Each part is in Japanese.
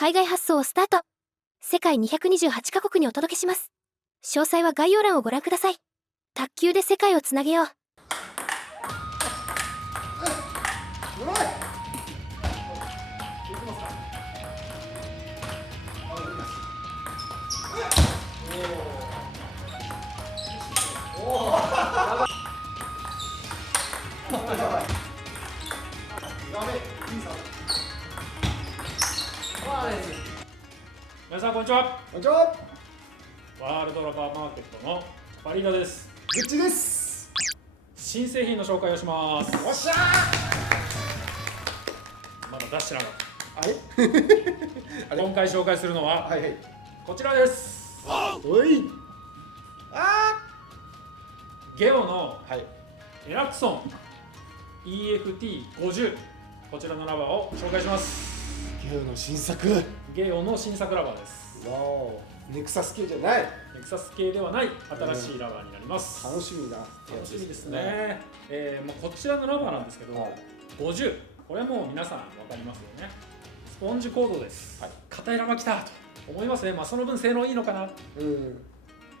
海外発送をスタート。世界228カ国にお届けします。詳細は概要欄をご覧ください。卓球で世界をつなげよう。皆さんこんにちは。こんにちは。ワールドラバーマーケットのパリーダです。グッチです。新製品の紹介をします。おっしゃー。まだ出してなかっあれた。今回紹介するのははいはい。こちらです。おい。ゲオのはい。エラクソン EFT50、こちらのラバーを紹介します。ゲオの新作。ゲオの新作ラバーです。わお。ネクサス系じゃない。ネクサス系ではない新しいラバーになります。楽しみな。楽しみですね。もうこちらのラバーなんですけど、はい50、これはもう皆さん分かりますよね。スポンジコードです。硬いラバー来たと思いますね。その分性能いいのかな、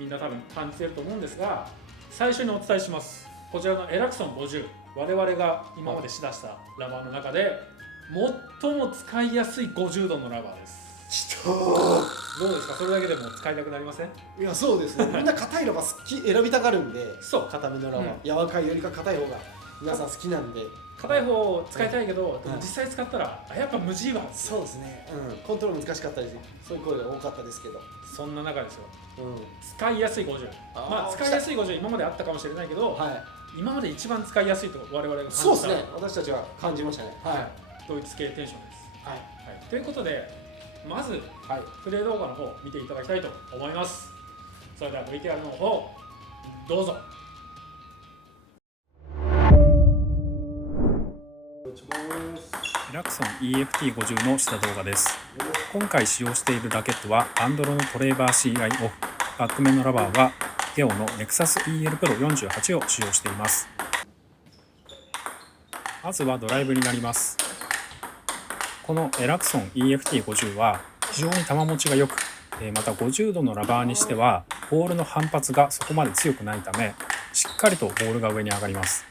みんな多分感じてると思うんですが、最初にお伝えします。こちらのエラクソン50、我々が今までしだしたラバーの中で最も使いやすい50度のラバーです。どうですか、それだけでも使いたくなりません？いや、そうですね。みんな硬いラバ選びたがるんで、そう、硬めのラバ柔らかいよりか硬い方が皆さん好きなんで。硬い方を使いたいけど、でも実際使ったらやっぱ無地は。そうですね。コントロール難しかったり、そういう声が多かったですけど。そんな中ですよ。う使いやすい50。使いやすい50今まであったかもしれないけど、今まで一番使いやすいと我々が感じた。そうですね。私たちは感じましたね。ドイツ系テンションです。ということで、まずプレイ動画の方を見ていただきたいと思います。それでは VTR の方どうぞ。エラクソン EFT50 の下動画です。今回使用しているラケットはアンドロのトレーバー CI オフ、バック面のラバーはゲオのネクサス EL Pro 48を使用しています。まずはドライブになります。このエラクソン EFT50 は非常に球持ちが良く、また50度のラバーにしてはボールの反発がそこまで強くないため、しっかりとボールが上に上がります。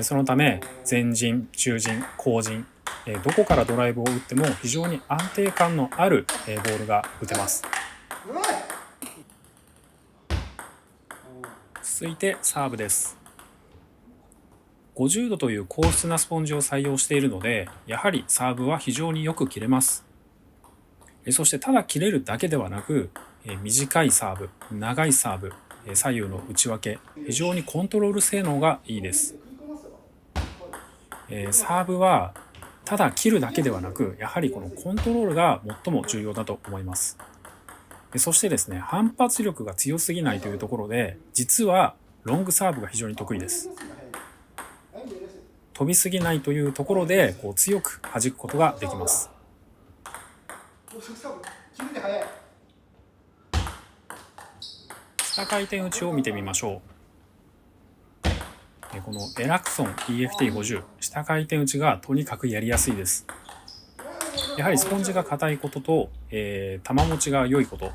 そのため前陣、中陣、後陣、どこからドライブを打っても非常に安定感のあるボールが打てます。続いてサーブです。50度という硬質なスポンジを採用しているので、やはりサーブは非常によく切れます。そしてただ切れるだけではなく、短いサーブ、長いサーブ、左右の打ち分け、非常にコントロール性能がいいです。サーブはただ切るだけではなく、やはりこのコントロールが最も重要だと思います。そしてですね、反発力が強すぎないというところで、実はロングサーブが非常に得意です。飛びすぎないというところで強く弾くことができます。下回転打ちを見てみましょう。このエラクソン EFT50、下回転打ちがとにかくやりやすいです。やはりスポンジが硬いことと、球持ちが良いこと、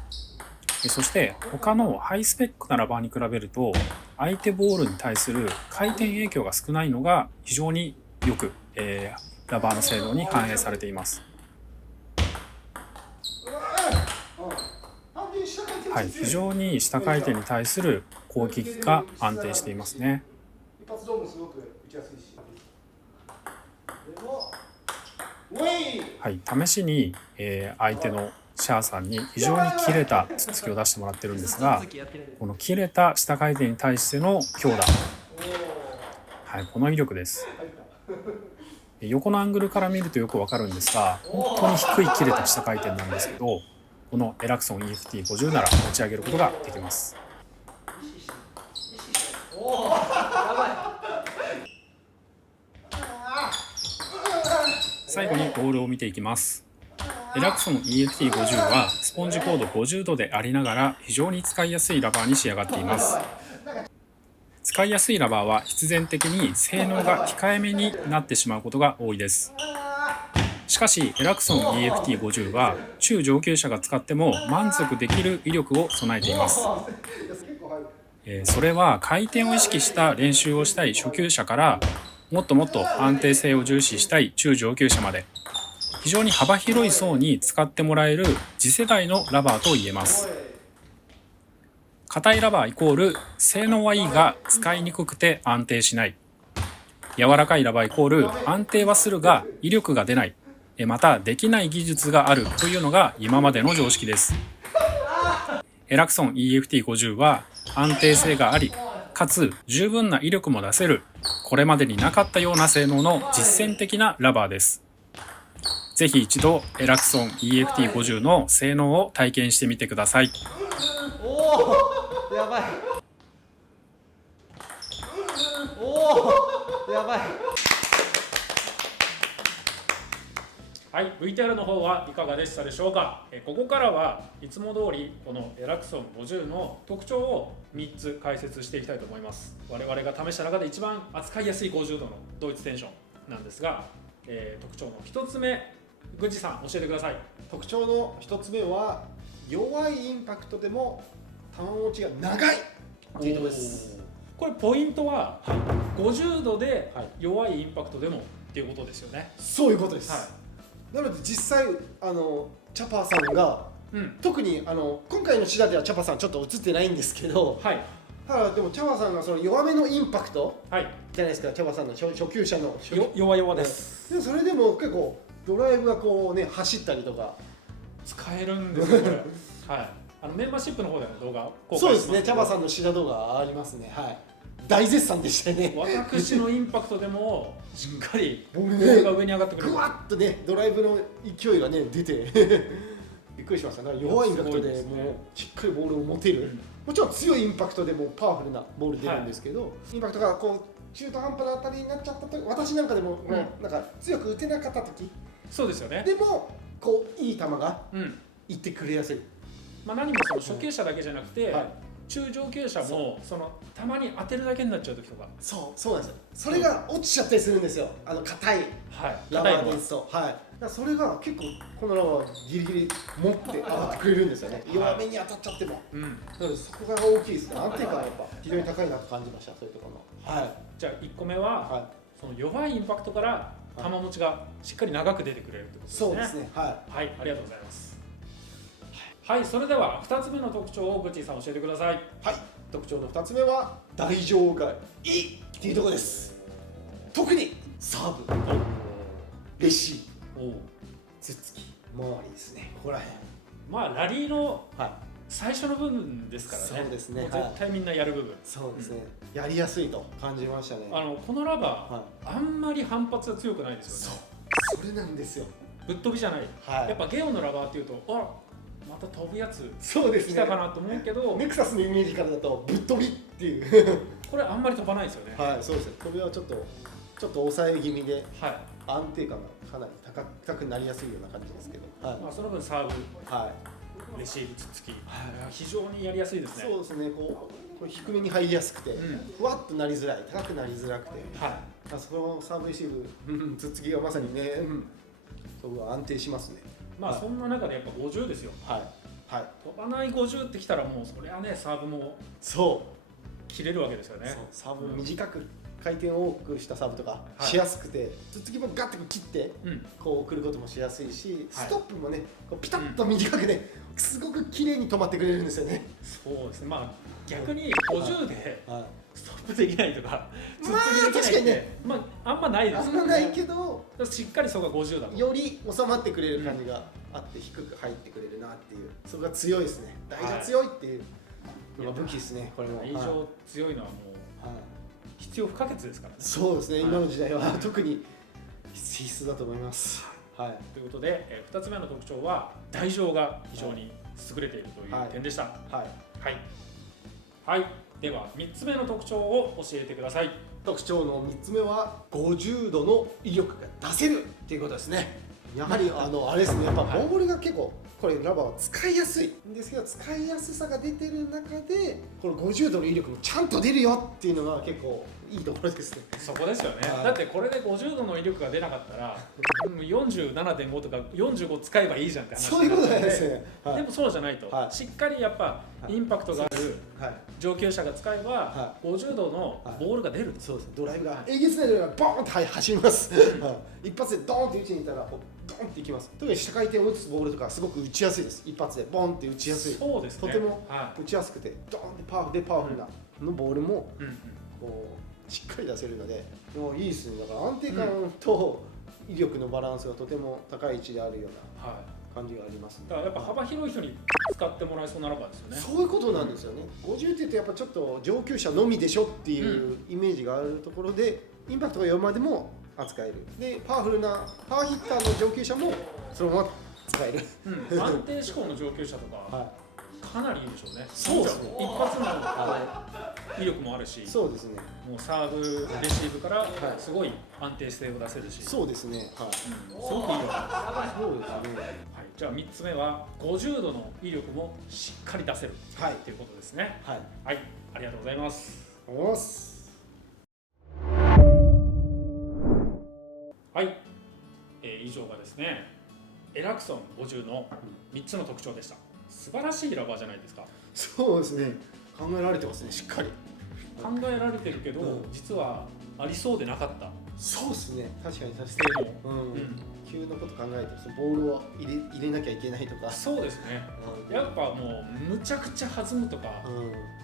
そして他のハイスペックなラバーに比べると相手ボールに対する回転影響が少ないのが非常によく、ラバーの性能に反映されています。非常に下回転に対する攻撃が安定していますね。試しに、相手のシャーさんに非常に切れたつつきを出してもらってるんですが、この切れた下回転に対しての強打、この威力です。横のアングルから見るとよくわかるんですが、本当に低い切れた下回転なんですけど、このエラクソン EFT50 なら持ち上げることができます。最後にボールを見ていきます。エラクソン EFT50 はスポンジコード50度でありながら非常に使いやすいラバーに仕上がっています。使いやすいラバーは必然的に性能が控えめになってしまうことが多いです。しかしエラクソン EFT50 は中上級者が使っても満足できる威力を備えています。それは回転を意識した練習をしたい初級者からもっともっと安定性を重視したい中上級者まで非常に幅広い層に使ってもらえる次世代のラバーと言えます。硬いラバーイコール性能はいいが使いにくくて安定しない。柔らかいラバーイコール安定はするが威力が出ない。またできない技術があるというのが今までの常識です。エラクソン EFT50 は安定性があり、かつ十分な威力も出せる、これまでになかったような性能の実践的なラバーです。ぜひ一度エラクソン EFT50 の性能を体験してみてください。おお、やばい。おお、やばい。はい、VTR の方はいかがでしたでしょうか。ここからはいつも通りこのエラクソン50の特徴を3つ解説していきたいと思います。我々が試した中で一番扱いやすい50度の同一テンションなんですが、特徴の1つ目、グッチさん教えてください。特徴の1つ目は弱いインパクトでも球持ちが長いっていうところです。これポイントは50度で弱いインパクトでもっていうことですよね。そういうことです。はい、なので実際チャパーさんが、特に今回のシダではチャパーさんちょっと映ってないんですけど、はい、ただでもチャパーさんがその弱めのインパクト、はい、じゃないですか。チャパーさんの初級者の弱々です。でそれでも結構ドライブがこうね走ったりとか使えるんですよこれ。はい。メンバーシップの方での動画公開します。そうですね。チャパーさんのシダ動画ありますね。はい。大絶賛でしたね。私のインパクトでもしっかりボールが上に上がってくる。ぐわっとねドライブの勢いがね出てびっくりしました。だから弱いインパクトでもうしっかりボールを持てる。もちろん強いインパクトでもパワフルなボール出るんですけど、インパクトがこう中途半端なあたりになっちゃったと、私なんかでももうなんか強く打てなかった時、そうですよね。でもこういい球がいってくれやすい。まあ何もその初級者だけじゃなくて。中上級者もそのたまに当てるだけになっちゃう時とか、そうなんですよ。それが落ちちゃったりするんですよ。硬いラバーですと、はい。だからそれが結構このラバーギリギリ持って上がってくれるんですよね。弱めに当たっちゃっても。なのでそこが大きいですね。安定感がやっぱ非常に高いなと感じました。そういうところの。はい。じゃあ1個目はその弱いインパクトから球持ちがしっかり長く出てくれるってことですね。そうですね。はい。はい、ありがとうございます。はい、それでは2つ目の特徴をグッチーさん教えてください。はい、特徴の2つ目は台上がいいっていうところです。特にサーブ、レシーブ、ツッツキ周りですね。ここら辺。まあラリーの最初の部分ですからね。そうですね。絶対みんなやる部分。そうですね。やりやすいと感じましたね。このラバー、あんまり反発が強くないですよね。それなんですよ。ぶっ飛びじゃない。やっぱゲオのラバーっていうと、また飛ぶやつ来たかなと思うけど、ネクサスのイメージからだとぶっ飛びっていうこれあんまり飛ばないですよね。はい、そうです。飛びはちょっと抑え気味で、安定感がかなり高くなりやすいような感じですけど、まあその分サーブ、レシーブ、ツッツキ、非常にやりやすいですね。そうですね。こう低めに入りやすくて、ふわっとなりづらい、高くなりづらくて、そのサーブレシーブ、ツッツキがまさにね、そこが安定しますね。まあそんな中でやっぱ50ですよ。飛ばない50ってきたらもうそりゃね、サーブも切れるわけですよね。サーブ短く回転を多くしたサーブとかしやすくて、ツッツキもガッと切ってこう送ることもしやすいし、ストップもねピタッと短くねすごく綺麗に止まってくれるんですよね。そうですね。まあ逆に50でストップできないとか、まあ確かにね、あんまないですよね。あんまないけど、しっかりそこが50だとより収まってくれる感じがあって、低く入ってくれるなっていう、そこが強いですね。台が強いっていうのが武器ですね。これも台上強いのはもう必要不可欠ですからね。そうですね。今の時代は特に必須だと思います。ということで、2つ目の特徴は台上が非常に優れているという点でした。では3つ目の特徴を教えてください。特徴の3つ目は50度の威力が出せるっていうことですね。やはりあれですね。やっぱボールが結構これラバーは使いやすいんですけど、使いやすさが出てる中でこの50度の威力もちゃんと出るよっていうのが結構いいところですね。そこですよね、はいだってこれで50度の威力が出なかったら47.5とか45使えばいいじゃんって話そういうことなんですね。はいでもそうじゃないと、はいしっかりやっぱインパクトがあるはい上級者が使えばは50度のボールが出る、そうです。ドライブがえげつないドライブがボーンって走ります。はい一発でドーンって打ちに行ったらドーンっていきます。特に下回転を打つボールとかすごく打ちやすいです。一発でボーンって打ちやすい。そうですねとてもは打ちやすくてドーンってパワフルなのボールもいうんうんこうしっかり出せるので、もういいですね。だから安定感と威力のバランスがとても高い位置であるようなはい感じがありますね。だからやっぱ幅広い人に使ってもらえそうならばですよね。そういうことなんですよね。50って言うとやっぱちょっと上級者のみでしょっていうイメージがあるところで、インパクトが弱までも扱える。で、パワフルなパワーヒッターの上級者もそのまま使える。うん、安定志向の上級者とか、はかなりいいでしょうね。そうですね一発の威力もあるし、い。そうですね。もうサーブ、レシーブからはいすごい安定性を出せるし、そうですね。はい。うんすごくいいわ。そうですね。はい、じゃあ3つ目は50度の威力もしっかり出せるはい。ということですね。はい。はい、ありがとうございます。ありがとうございます。はい、以上がですね、エラクソン50の3つの特徴でした。素晴らしいラバーじゃないですか。そうですね。考えられてますね。しっかり。考えられてるけど、うん実はありそうでなかったそうですね。確かに確性かに。能、うん。うん急のこと考えて、そのボールを入れなきゃいけないとか。そうですね。やっぱもうむちゃくちゃ弾むとか、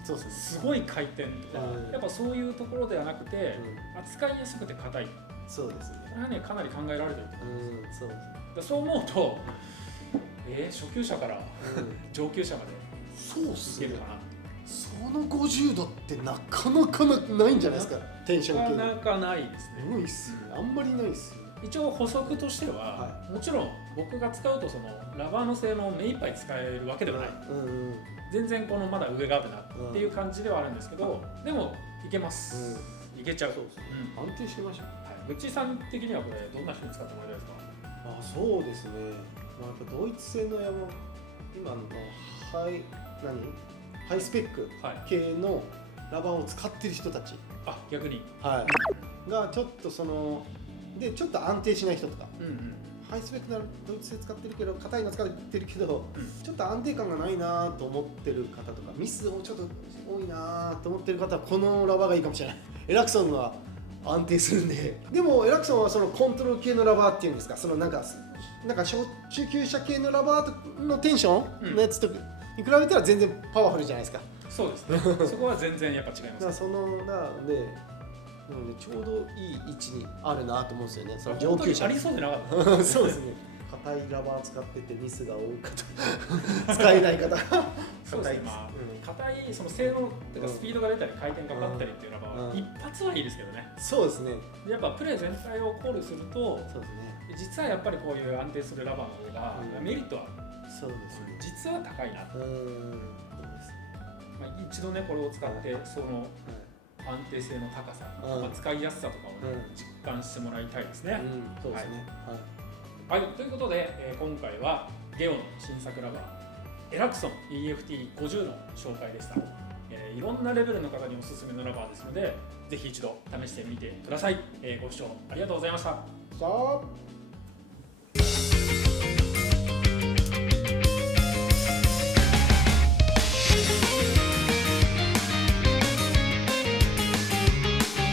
そうですね。すごい回転とか、うんやっぱそういうところではなくて、うん扱いやすくて硬い。こそうですね。れはねかなり考えられてると思う。そうですね。でそう思うと、初級者から上級者までそうっすねいける。かな。その50度ってなかなかないんじゃないですか。テンション系なかなかないですね。ないっすね。あんまりないっすよ。一応補足としては、はもちろん僕が使うとそのラバーの性能を目いっぱい使えるわけではない。うんうん全然このまだ上があるなっていう感じではあるんですけど、でもいけます。いけちゃう。そうですね。うん安定してました。はいグッチーさん的にはこれどんな人に使ってもらいたいですか？あ、そうですね。まあ、やっぱドイツ製の今のハイスペックはい。系のラバーを使ってる人たち、あ、逆に。がちょっとちょっと安定しない人とか、うんうん。ハイスペックなドイツ製使ってるけど硬いの使ってるけど、うんちょっと安定感がないなと思ってる方とか、ミスをちょっと多いなと思ってる方はこのラバーがいいかもしれない。エラクソンは安定するんで。でもエラクソンはそのコントロール系のラバーっていうんですか、そのなんか中級者系のラバーのテンションのやつとに比べたら全然パワフルじゃないですか。そうですね。そこは全然やっぱ違いだます。からなのでちょうどいい位置にあるなと思うんですよね。その上級者ありそうでなかった。そうですね。硬いラバー使っててミスが多い方、使えない方、そうですね。まあ硬いその性能とかスピードが出たり回転がかかったりっていうラバーは一発はいいですけどね。そうですね。でやっぱプレー全体を考慮すると、そうですね。実はやっぱりこういう安定するラバーの方がメリットはそうですね。実は高いな。そうですね。まあ一度ねこれを使ってその安定性の高さ、まあ使いやすさとかをね実感してもらいたいですね。そうですね。はい、ということで、今回はゲオの新作ラバーエラクソン EFT50 の紹介でした、いろんなレベルの方におすすめのラバーですのでぜひ一度試してみてください、ご視聴ありがとうございました。さあ。